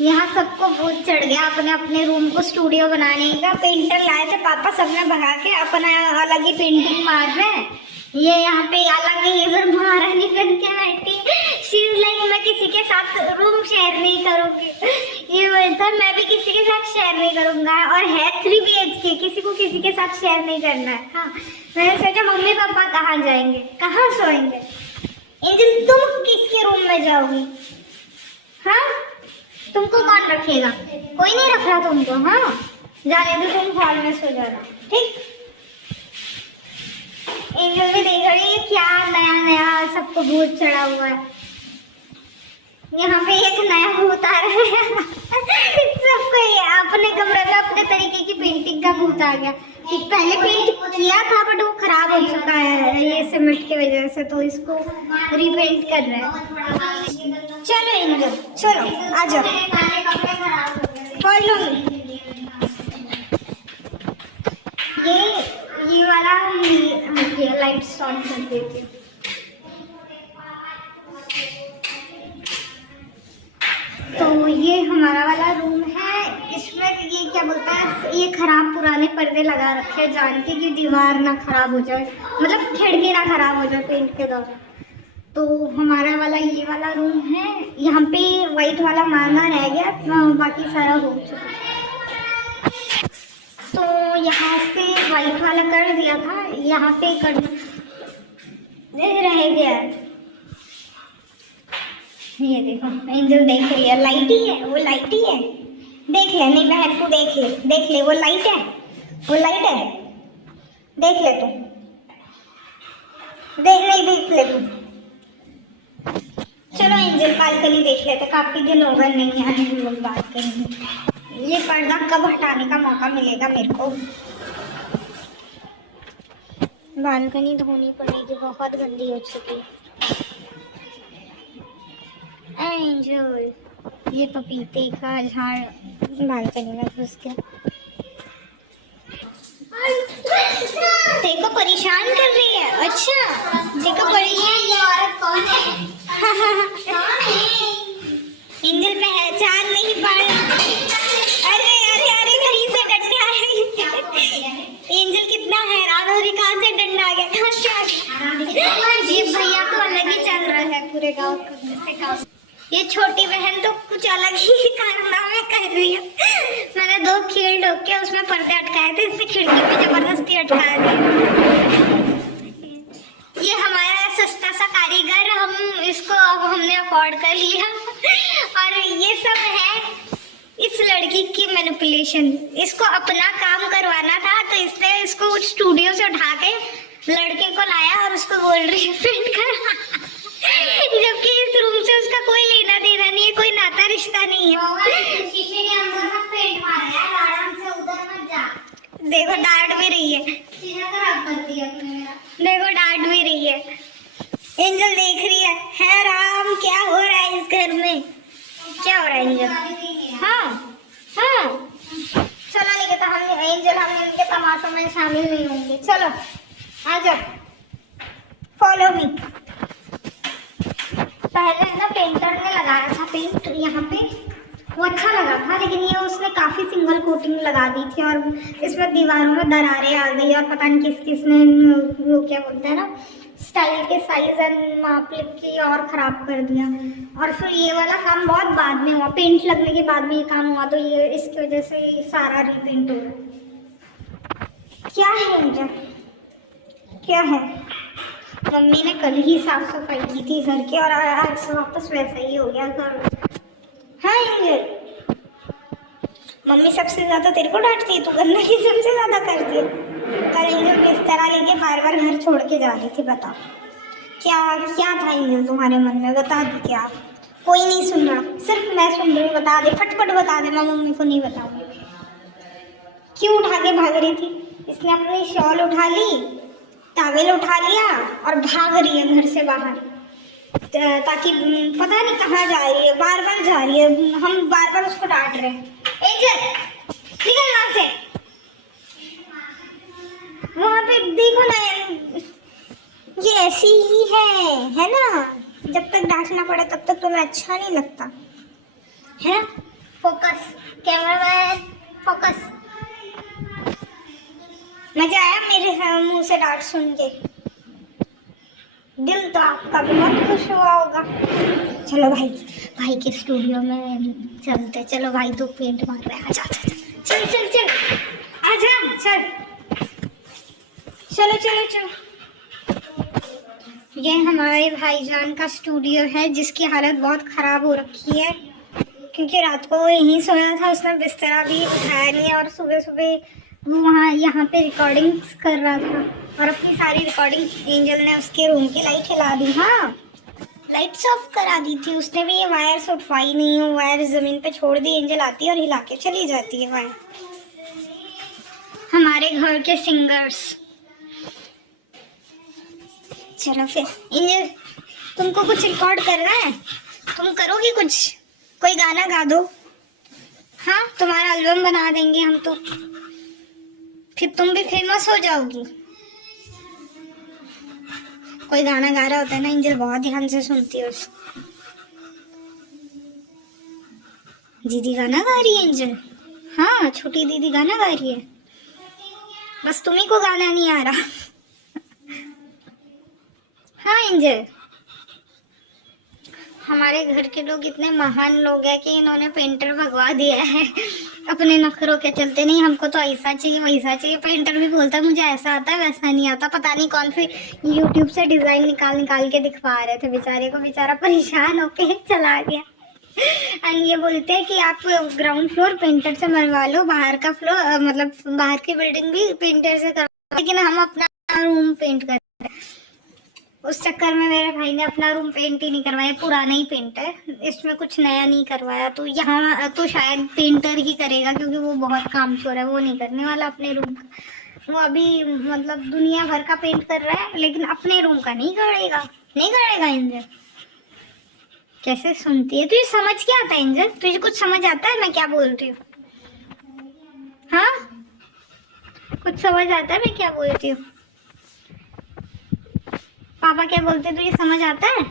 यहाँ सबको भूत चढ़ गया अपने अपने रूम को स्टूडियो बनाने का। पेंटर लाए थे पापा, सबने भगा के अपना अलग ही पेंटिंग मार रहे हैं। ये यहाँ पे अलग ही इधर महारानी बन के बैठी। शी इज लाइक मैं किसी के साथ रूम शेयर नहीं करूँगी। ये बोलता मैं भी किसी के साथ शेयर नहीं करूँगा। और है 3 BHK, किसी को किसी के साथ शेयर नहीं करना है। हाँ, मैंने सोचा मम्मी पापा कहाँ जाएंगे, कहाँ सोएंगे। एंजल तुम किसके रूम में जाओगी? हाँ, तुमको कौन रखेगा? कोई नहीं रख रहा तुमको। हाँ, जाने दो, तुम हॉल में सो जाना, ठीक। एंजल भी देख रही है क्या नया नया सबको भूत चढ़ा हुआ है। यहाँ पे एक नया भूत आ रहा है। सबको ये अपने कमरे में अपने तरीके की पेंटिंग का भूत आ गया। पहले पेंट किया था बट वो खराब हो चुका है ये सीमेंट की वजह से, तो इसको रीपेंट कर रहे हैं। चलो एंजल, चलो आ जाओ, फॉलो मी। ये वाला लाइट्स ऑन कर देती हूँ। तो ये हमारा वाला रूम है। इसमें ये क्या बोलता है, ये खराब पुराने पर्दे लगा रखे हैं जान के कि दीवार ना खराब हो जाए, मतलब खिड़की ना खराब हो जाए पेंट के दौरान। तो हमारा वाला ये वाला रूम है। यहाँ पे वाइट वाला मारना रह गया, बाकी सारा हो चुका। तो यहाँ से वाइट वाला कर दिया था, यहाँ पे कर रह गया। ये देखो एंजल देख रही है, लाइट ही है, वो लाइट ही है। देख ले, नहीं बहन को देख ले, देख ले, वो लाइट है, वो लाइट है, देख ले तू, देख नहीं, देख ले तू। चलो एंजल बालकनी देख लेते, काफी दिन हो गए नहीं आए हम लोग बालकनी। ये पर्दा कब हटाने का मौका मिलेगा मेरे को? बालकनी धोनी पड़ेगी, बहुत गंदी हो चुकी है। एंजल, ये पपीते का झाड़ बालकनी में घुस गया, देखो परेशान कर रही है। अच्छा देखो परेशान, ये औरत कौन है? एंजल पहचान नहीं पा रहा। अरे अरे अरे, कहीं से डंडा आ गया। एंजल कितना हैरान हो रही, कहाँ से डंडा आ गया, कहाँ से आ गया? ये भैया तो अलग ही चल रहा है पूरे गाँव से। ये छोटी बहन तो कुछ अलग ही कारनामे कर रही है। मैंने 2 कील ठोक के उसमें पर्दे अटकाए थे, इसने खिड़की पे जबरदस्ती अटका दिया। ये हमारा सस्ता सा कारीगर, हम इसको अब हमने अफोर्ड कर लिया। और ये सब है इस लड़की की मैनिपुलेशन। इसको अपना काम करवाना था तो इसने इसको स्टूडियो से उठा के लड़के को लाया और उसको बोल रही है पेंट कर। जबकि इस रूम से उसका कोई लेना देना नहीं है, कोई नाता रिश्ता नहीं है। शीशे के अंदर मत पेंट मारना है, आराम से उधर मत जा। देखो डांट भी रही है, शीशा खराब कर दिया तूने मेरा। देखो डांट भी रही है। एंजल देख रही है राम क्या हो रहा है इस घर में, क्या हो रहा है एंजल? हाँ हाँ, चलो नहीं कहता हम एंजल, हम इनके तमाशों में शामिल नहीं होंगे। चलो आ जाओ, फॉलो मी। पहले ना पेंटर ने लगाया था पेंट यहाँ पे, वो अच्छा लगा था, लेकिन ये उसने काफ़ी सिंगल कोटिंग लगा दी थी और इसमें दीवारों में दरारें आ गई और पता नहीं किस किस ने वो क्या बोलते हैं ना, स्टाइल के साइज एंड माप लिख के और ख़राब कर दिया। और फिर ये वाला काम बहुत बाद में हुआ, पेंट लगने के बाद में ये काम हुआ, तो ये इसकी वजह से ये सारा रीपेंट हो रहा। क्या है मुझे, क्या है? मम्मी ने कल ही साफ सफाई की थी घर की और आज वापस वैसा ही हो गया घर। हाँ एंजल, मम्मी सबसे ज्यादा तेरे को डांटती है, तू गंदा ही सबसे ज्यादा करती है। कल एंजल बिस्तर लेके बार बार घर छोड़ के जा रही थी। बताओ क्या क्या था एंजल तुम्हारे मन में, बता दे। क्या कोई नहीं सुन रहा, सिर्फ मैं सुन रही हूँ। बता दे, फटफट बता दे, मैं मम्मी को नहीं बताऊंगी। क्यों उठा के भाग रही थी? इसने अपनी शॉल उठा ली, टावेल उठा लिया और भाग रही है घर से बाहर, ताकि पता नहीं कहाँ जा रही है, बार बार जा रही है। हम बार बार उसको डांट रहे हैं, एंजल निकल वहाँ से। वहाँ पे देखो ना, ये ऐसी ही है ना। जब तक डांटना पड़े तब तक तुम्हें अच्छा नहीं लगता है ना। Cameraman focus. मजा आया मेरे मुंह से डांट सुन के? दिल तो आपका भी बहुत खुश हुआ होगा। चलो भाई, भाई के स्टूडियो में चलते। चलो भाई, तू पेंट मार रहा है, आजा आजा, चल चल चल, आजा चल, चलो चलो चलो। ये हमारे भाईजान का स्टूडियो है, जिसकी हालत बहुत ख़राब हो रखी है, क्योंकि रात को वो यहीं सोया था, उसने बिस्तरा भी उठाया नहीं, और सुबह सुबह वो यहाँ पे रिकॉर्डिंग्स कर रहा था, और अपनी सारी रिकॉर्डिंग एंजल ने उसके रूम की लाइट हिला दी। हाँ, लाइट्स ऑफ करा दी थी उसने भी। ये वायर्स उठवाई नहीं, वो वायर ज़मीन पे छोड़ दी, एंजल आती है और हिला के चली जाती है वायर। हमारे घर के सिंगर्स। चलो फिर एंजल, तुमको कुछ रिकॉर्ड करना है? तुम करोगी कुछ? कोई गाना गा दो। हाँ, तुम्हारा एल्बम बना देंगे हम तो, फिर तुम भी फेमस हो जाओगी। कोई गाना गा रहा होता है ना, एंजल बहुत ध्यान से सुनती है उसको। दीदी गाना गा रही है एंजल। हाँ, छोटी दीदी गाना गा रही है, बस तुम्ही को गाना नहीं आ रहा। हाँ एंजल, हमारे घर के लोग इतने महान लोग हैं कि इन्होंने पेंटर भगवा दिया है अपने नखरों के चलते। नहीं, हमको तो ऐसा चाहिए वैसा चाहिए। पेंटर भी बोलता है मुझे ऐसा आता है वैसा नहीं आता। पता नहीं कौन से यूट्यूब से डिजाइन निकाल निकाल के दिखवा रहे थे बेचारे को, बेचारा परेशान होके चला गया। एंड ये बोलते हैं कि आप ग्राउंड फ्लोर पेंटर से मरवा लो, बाहर का फ्लोर मतलब बाहर की बिल्डिंग भी पेंटर से करवा, लेकिन हम अपना रूम पेंट करते हैं। उस चक्कर में मेरे भाई ने अपना रूम पेंट ही नहीं करवाया, पुराना ही पेंट है, इसमें कुछ नया नहीं करवाया। तो यहाँ तो शायद पेंटर ही करेगा, क्योंकि वो बहुत कामचोर है, वो नहीं करने वाला अपने रूम का। वो अभी मतलब दुनिया भर का पेंट कर रहा है, लेकिन अपने रूम का नहीं करेगा, नहीं करेगा। एंजल कैसे सुनती है? तुझे समझ क्या आता है एंजल? तुझे कुछ समझ आता है मैं क्या बोल रही हूँ? हाँ, कुछ समझ आता है मैं क्या बोलती हूँ? पापा क्या बोलते तुझे समझ आता है?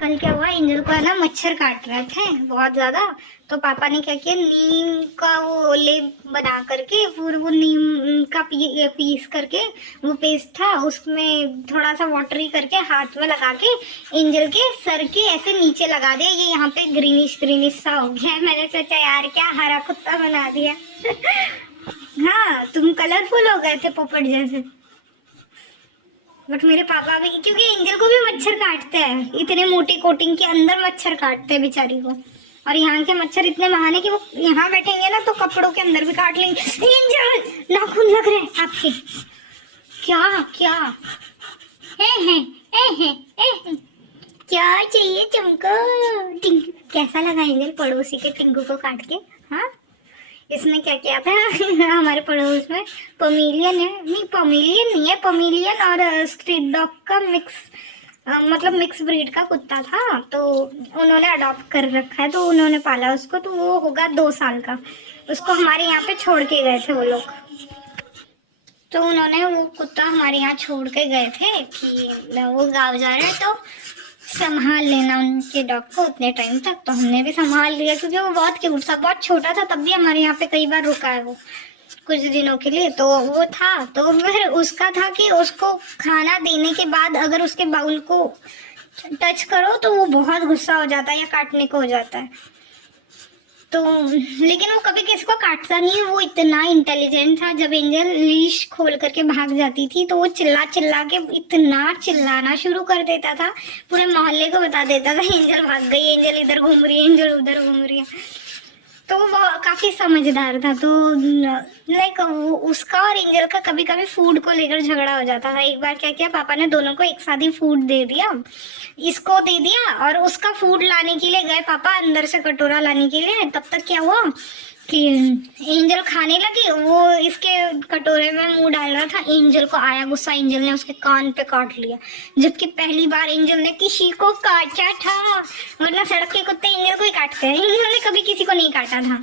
कल क्या हुआ, एंजल को है ना मच्छर काट रहे थे बहुत ज़्यादा, तो पापा ने क्या किया, नीम का वो लेप बना करके, फिर वो नीम का पीस करके वो पेस्ट था, उसमें थोड़ा सा वाटरी करके हाथ में लगा के एंजल के सर के ऐसे नीचे लगा दिया। ये यहाँ पे ग्रीनिश ग्रीनिश सा हो गया। मैंने सोचा यार क्या हरा कुत्ता बना दिया। हाँ, तुम कलरफुल हो गए थे पोपट जैसे। बट मेरे पापा भी, क्योंकि एंजल को भी मच्छर काटते हैं, इतने मोटी कोटिंग के अंदर मच्छर काटते हैं बेचारी को। और यहाँ के मच्छर इतने महान है कि वो यहाँ बैठेंगे ना तो कपड़ों के अंदर भी काट लेंगे। एंजल, नाखून लग रहे हैं आपके। क्या क्या क्या चाहिए तुमको? टिंकू कैसा लगा एंजल, पड़ोसी के टिंकू को काट के? हाँ, इसने क्या किया था हमारे पड़ोस में पमीलियन है, नहीं पमीलियन नहीं है, पमीलियन और स्ट्रीट डॉग का मिक्स मतलब मिक्स ब्रीड का कुत्ता था, तो उन्होंने अडॉप्ट कर रखा है, तो उन्होंने पाला उसको, तो वो होगा 2 साल का। उसको हमारे यहाँ पे छोड़ के गए थे वो लोग, तो उन्होंने वो कुत्ता हमारे यहाँ छोड़ के गए थे कि वो गाँव जा रहे हैं तो संभाल लेना उनके डॉग को उतने टाइम तक। तो हमने भी संभाल लिया, क्योंकि वो बहुत क्यूट था, बहुत छोटा था, तब भी हमारे यहाँ पे कई बार रुका है वो कुछ दिनों के लिए। तो वो था, तो फिर उसका था कि उसको खाना देने के बाद अगर उसके बाउल को टच करो तो वो बहुत गुस्सा हो जाता है या काटने को हो जाता है। तो लेकिन वो कभी किसी को काटता नहीं है, वो इतना इंटेलिजेंट था। जब एंजल लीश खोल करके भाग जाती थी तो वो चिल्ला चिल्ला के इतना चिल्लाना शुरू कर देता था, पूरे मोहल्ले को बता देता था एंजल भाग गई, एंजल इधर घूम रही है, एंजल उधर घूम रही है। तो वो काफ़ी समझदार था। तो लाइक उसका और एंजल का कभी कभी फूड को लेकर झगड़ा हो जाता था। एक बार क्या किया, पापा ने दोनों को एक साथ ही फूड दे दिया, इसको दे दिया, और उसका फूड लाने के लिए गए पापा अंदर से कटोरा लाने के लिए। तब तक क्या हुआ कि एंजल खाने लगी, वो इसके कटोरे में मुंह डाल रहा था, एंजल को आया गुस्सा, एंजल ने उसके कान पे काट लिया, जबकि पहली बार एंजल ने किसी को काटा था। वरना सड़क के कुत्ते एंजल को ही काटते हैं, एंजल ने कभी किसी को नहीं काटा था।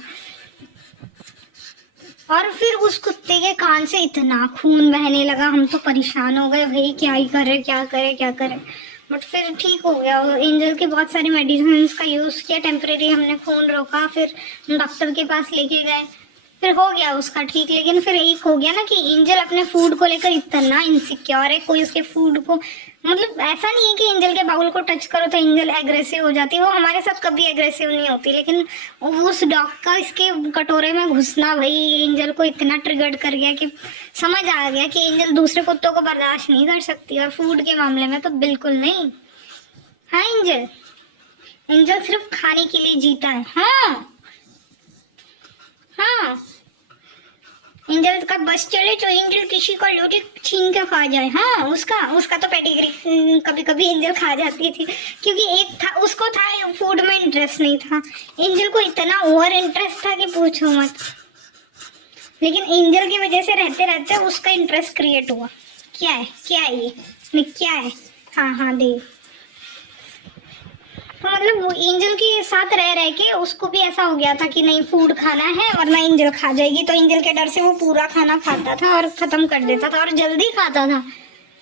और फिर उस कुत्ते के कान से इतना खून बहने लगा, हम तो परेशान हो गए, भाई क्या ही करे क्या करे क्या करे। बट फिर ठीक हो गया। एंजल की बहुत सारी मेडिसिन का यूज़ किया, टेम्परेरी हमने खून रोका, फिर डॉक्टर के पास लेके गए, फिर हो गया उसका ठीक। लेकिन फिर एक हो गया ना कि एंजल अपने फूड को लेकर इतना इनसिक्योर है, कोई उसके फूड को, मतलब ऐसा नहीं है कि एंजल के बाउल को टच करो तो एंजल एग्रेसिव हो जाती है, वो हमारे साथ कभी एग्रेसिव नहीं होती, लेकिन उस डॉग का इसके कटोरे में घुसना भाई एंजल को इतना ट्रिगर्ड कर गया कि समझ आ गया कि एंजल दूसरे कुत्तों को बर्दाश्त नहीं कर सकती, और फूड के मामले में तो बिल्कुल नहीं। हाँ एंजल, एंजल सिर्फ खाने के लिए जीता है। हाँ हाँ, एंजल का बस चले तो एंजल किसी का लोटे छीन के खा जाए। हाँ, उसका तो पेडिग्री कभी कभी एंजल खा जाती थी, क्योंकि एक था, उसको था फूड में इंटरेस्ट नहीं था, एंजल को इतना ओवर इंटरेस्ट था कि पूछो मत। लेकिन एंजल की वजह से रहते रहते उसका इंटरेस्ट क्रिएट हुआ। क्या है ये क्या है? हाँ हाँ दे। तो मतलब वो एंजल के साथ रह रह के उसको भी ऐसा हो गया था कि नहीं फूड खाना है वरना एंजल खा जाएगी, तो एंजल के डर से वो पूरा खाना खाता था और खत्म कर देता था और जल्दी खाता था,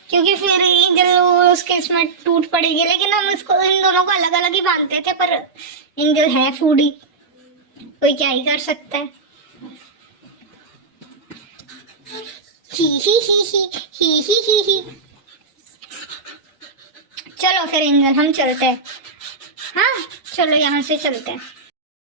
क्योंकि फिर एंजल उसके इसमें टूट पड़ेगी। लेकिन हम इसको इन दोनों को अलग अलग ही बांधते थे, पर एंजल है फूडी, कोई क्या ही कर सकता है। ही। चलो फिर एंजल हम चलते हैं। हाँ चलो यहाँ से चलते हैं।